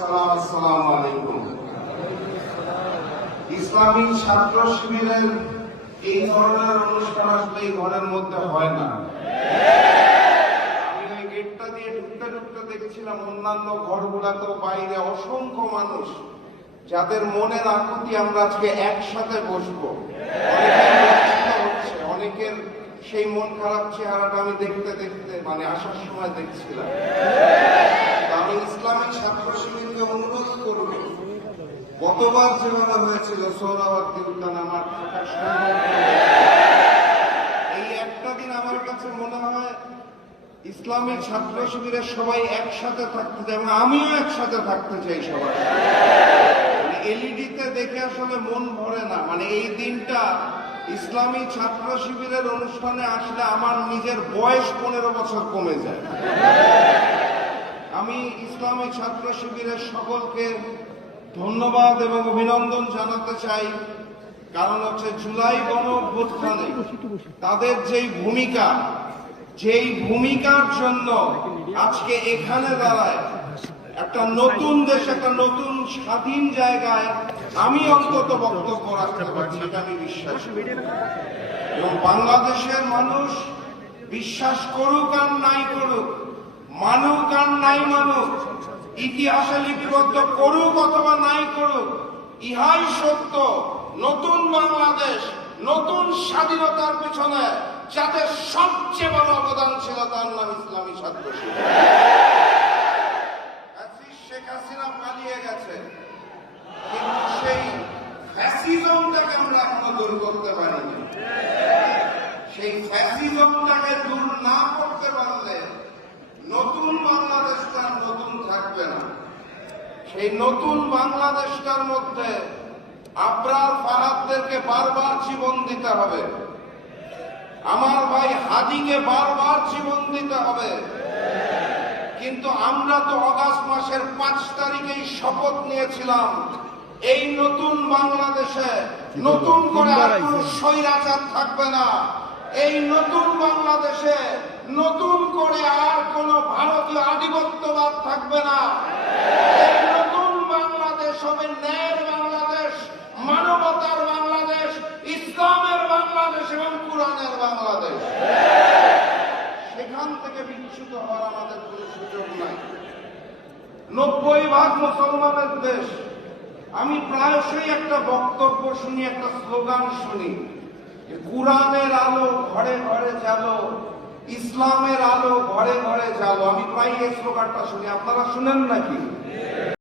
আসসালামু আলাইকুম। ইসলামী ছাত্র শিবিরের এই ধরনের অনুষ্ঠান আসলে এই ঘরের মধ্যে হয় না। আমি ওই গেটটা দিয়ে ঢুকতে ঢুকতে দেখছিলাম অন্যান্য ঘরগুলাতেও বাইরে অসংখ্য মানুষ, যাদের মনের আকুতি আমরা আজকে একসাথে বসবো। অনেকের সেই মন খারাপ চেহারাটা আমি দেখতে দেখতে আসার সময় দেখছিলাম। আমি ইসলামী ছাত্র শিবিরকে অনুরোধ করব, গতবার যেভাবে হয়েছিল সোহরাওয়ার্দী উদ্যান আমার থাকা সম্ভব, এই একটা দিন আমার কাছে মনে হয় ইসলামী ছাত্র শিবিরের সবাই একসাথে থাকতে চাই এবং আমিও একসাথে থাকতে চাই সবার। এলইডিতে দেখে আসলে মন ভরে না। এই দিনটা ইসলামী ছাত্র শিবিরের অনুষ্ঠানে আসলে আমার নিজের বয়স 15 বছর কমে যায়। আমি ইসলামী ছাত্র শিবিরের সকলকে ধন্যবাদ এবং অভিনন্দন জানাতে চাই। কারণ হচ্ছে জুলাই গণঅভ্যুত্থানে তাদের যেই ভূমিকার জন্য আজকে এখানে দাঁড়ায় একটা নতুন দেশ, একটা নতুন স্বাধীন জায়গায় আমি অন্তত বক্তব্য রাখতে পারছি, এটা আমি বিশ্বাস করি। এবং বাংলাদেশের মানুষ বিশ্বাস করুক আর নাই করুক, মানুক আর নাই মানুক, ইতিহাসে লিপিবদ্ধ করুক অথবা নাই করুক, ইহাই সত্য। নতুন বাংলাদেশ, নতুন স্বাধীনতার পেছনে যাদের সবচেয়ে বড় অবদান ছিল তার নাম ইসলামী ছাত্র শিবির। শেখ হাসিনা পালিয়ে গেছে, কিন্তু সেই ফ্যাসিজমটাকে আমরা এখনো দূর করতে পারিনি। সেই ফ্যাসিজমটাকে দূর না করতে পারলে নতুন বাংলাদেশটা নতুন থাকবে না। সেই নতুন বাংলাদেশটার মধ্যে আবরার ফাহাদদেরকে বারবার জীবন দিতে হবে, আমার ভাই হাদিকে বারবার জীবন দিতে হবে। কিন্তু আমরা তো অগাস্ট মাসের 5 তারিখেই শপথ নিয়েছিলাম, এই নতুন বাংলাদেশে নতুন করে আর কোনো স্বৈরাচার থাকবে না। এই নতুন বাংলাদেশে নতুন করে আর কোনো ভারতীয় আধিপত্যবাদ থাকবে না। এই নতুন বাংলাদেশ হবে ন্যায়ের বাংলাদেশ, মানবতার বাংলাদেশ, ইসলামের বাংলাদেশ এবং কোরআনের বাংলাদেশ। সেখান থেকে বিচ্যুত হওয়ার আমাদের কোনো সুযোগ নাই। 90% মুসলমানের দেশ। আমি প্রায়শই একটা বক্তব্য শুনি, একটা স্লোগান শুনি, কোরআনের আলো ঘরে ঘরে জ্বালো, ইসলামের আলো ঘরে ঘরে জ্বালো। আমি প্রায় এই স্লোগানটা শুনি, আপনারা শুনেন নাকি?